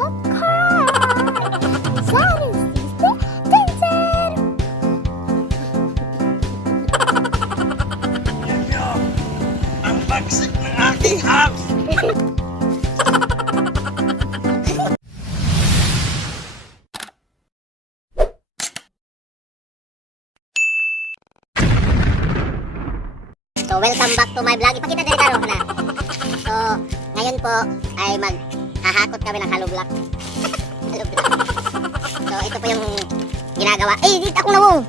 subscribe. That is Sister Danger. Ang bagsik ng aking abs! So, welcome back to my vlog. Ipakita dali taro na. So, ngayon po ay maghahakot kami ng hollow block. Hollow block. So, ito po yung ginagawa. Dito ako nawong!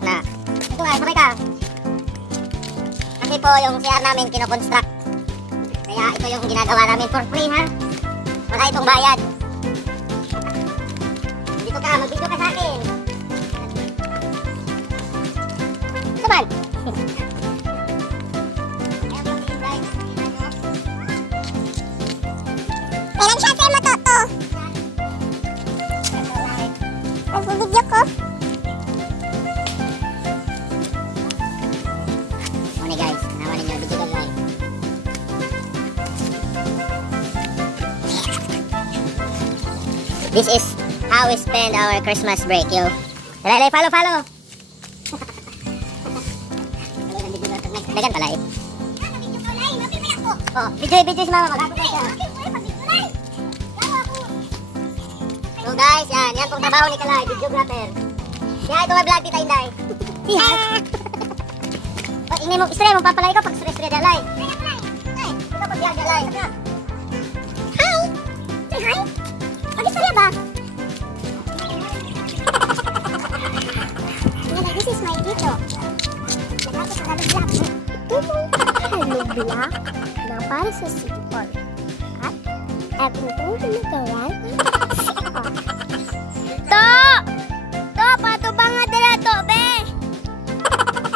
Na. Ito nga, sabay ka. Kasi po yung CR namin kinoconstruct. Kaya ito yung ginagawa namin for free, ha? Wala itong bayad. Dito ka, mag-video ka sa akin. Saban! Kailan siya sir matuto? Nag-video ko. Muna guys, naman ninyo, video ka live. This is how we spend our Christmas break, yo. Dali, follow. Dagan pala eh. Oh, video si mama, mag-ako tayo siya. So guys, yan pong trabaho ni Kalay, videographer. Kaya ito may vlog tita Inday. Pag ingay mo, istre mo, papalay ko pag istre dalay. Ito pag vlog dalay. Hi! Say hi! Pag-istorya ba? This is my video. Naglato sa Hello Vlog. Ito mong Hello Vlog na para sa sipol. At eto itong tumutawal. To, patubang nga dala to, be.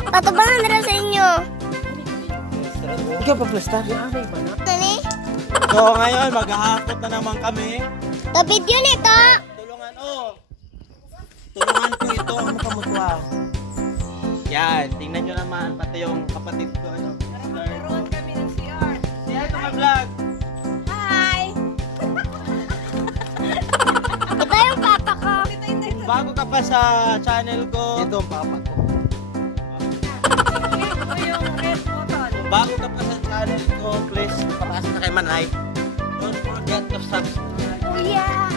Patubang nga dala sa inyo. Ikaw pa plasta? Nani? So ngayon, maghahakot na naman kami. To video nito. Tulungan ko ito ang makamutwa. Yan, tingnan nyo naman, pati yung kapatid ko. Meron kami ng CR. Siya ito may vlog. Hi! Ito yung papa ko. Bago ka pa sa channel ko, ito ang papa ko. Ito yung red button. Bago ka pa sa channel ko, please, pataas na kay Manay. Don't forget to subscribe. Oh yeah!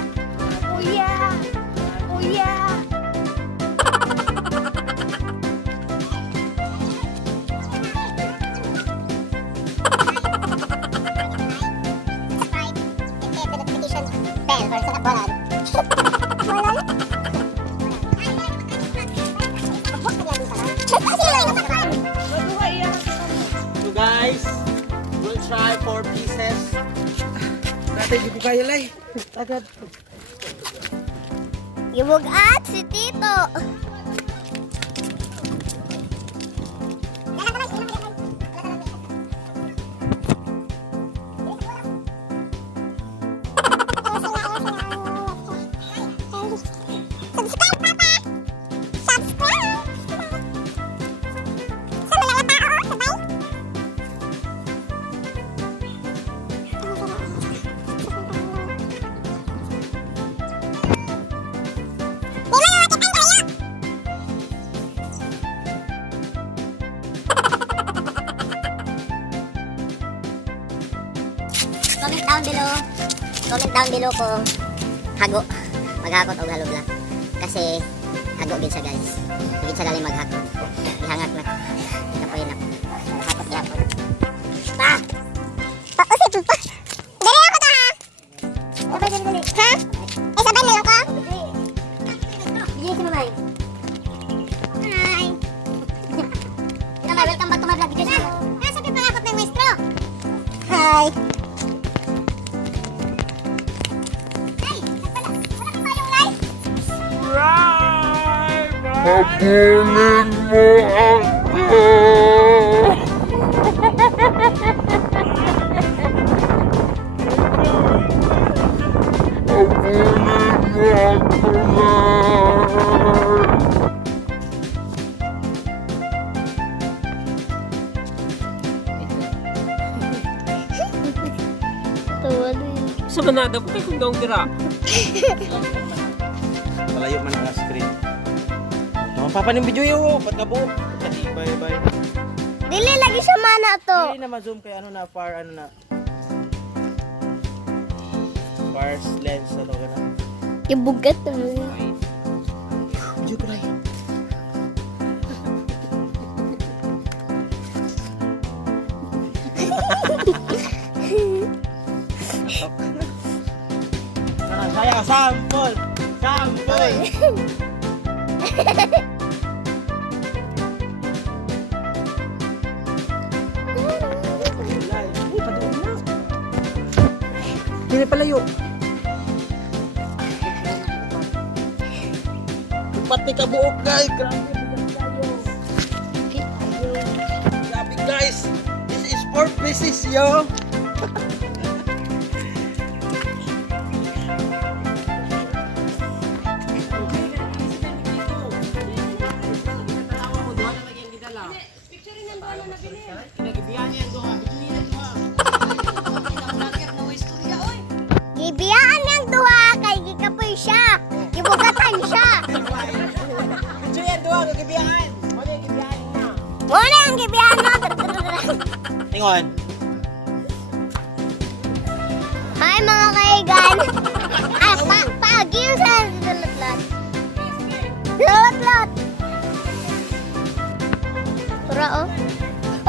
Oh yeah! Oh yeah! Bell or sa kabalan. Wala na. Mabuhay yan ang kita mo. So guys, we'll try 4 pieces. Dati hindi ko kaya lay. Agad. Yubog at si Tito. Comment down below kung maghakot o hollow block. Kasi hago din siya guys. Hindi siya dali maghakot. Ihangat na. Kapoy na. Hakot yapon. Pa! Usip pa! Dali ako ta ha! Sabay dali. Ha? Sabay nila ko? Bigyan si mamay. Hi! Mamay, welcome back to my vlog. Nasa pipalakot ng maestro. Hi! Habulin mo ako! Habulin mo ako na! sa manada po kay kung daong tira. Malayo man ang screen. Mapapa ng video yun. Ba't ka buo? Bye. Dili lagi sa mana to. Hindi na ma-zoom kay ano na, far ano na. Far lens ano ka na. Ibugat to mo. Video ko lang. Saya sampol. Hindi palayo. Pati ka buok guys. Grabe guys. This is 4 pieces yo. Gibiyaan niyang duha kay gikapoy siya. Gibugatan siya. Muna ang gibiyaan mo. Tingon. Hi mga kaigan. Ay, pagin sa lulot-lot. Lulot-lot. Pura oh.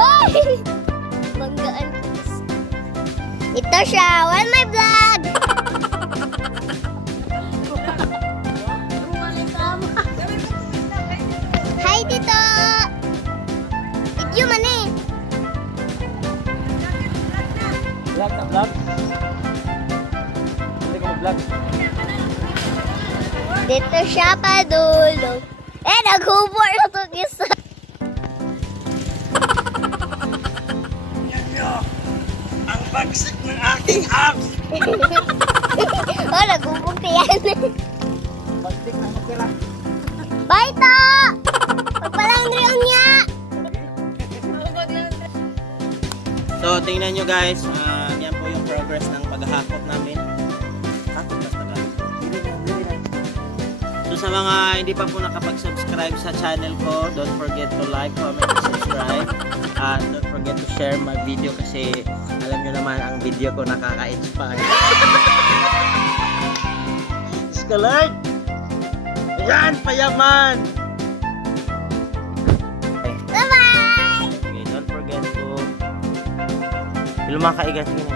Hoy! Banggaan. Ito siya. Well, my vlog. Hi, Tito. Video man eh. Vlog. Hindi ko mag-vlog. Dito siya pa dulo. Naghubor na to isa. Ang bagsik ng aking abs. Naghubog ka yan. Bagsik na matira. Bye, to! Pagpalang riyon niya. So, tingnan nyo guys. Yan po yung progress ng paghahakot namin. Hakot na Tagalog. So, sa mga hindi pa po nakapag-subscribe sa channel ko, don't forget to like, comment, and subscribe. Don't forget to share my video kasi alam nyo naman ang video ko nakaka-inspire. Skalard! Yan! Payaman! Bye-bye! Okay, don't forget to lumaki guys. Sige na.